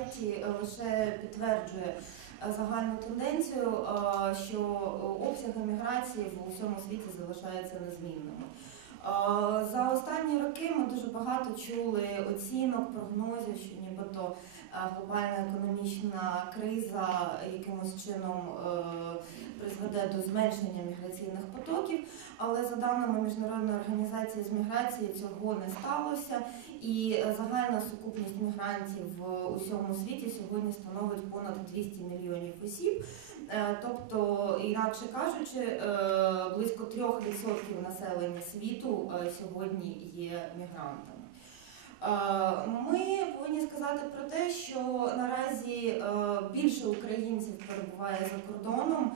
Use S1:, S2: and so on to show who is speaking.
S1: проєкті е, лише підтверджує е, загальну тенденцію, е, що е, обсяги міграції в усьому світі залишаються незмінними. За останні роки ми дуже багато чули оцінок, прогнозів, що нібито глобальна економічна криза якимось чином призведе до зменшення міграційних потоків. Але за даними міжнародної організації з міграції цього не сталося, і е, загальна сукупність мігрантів в усьому світі сьогодні становить понад 200 мільйонів осіб. Е, Тобто, інакше кажучи, е, близько 3% населення світу сьогодні є мігрантами. Ми повинні сказати про те, що наразі більше українців перебуває за кордоном.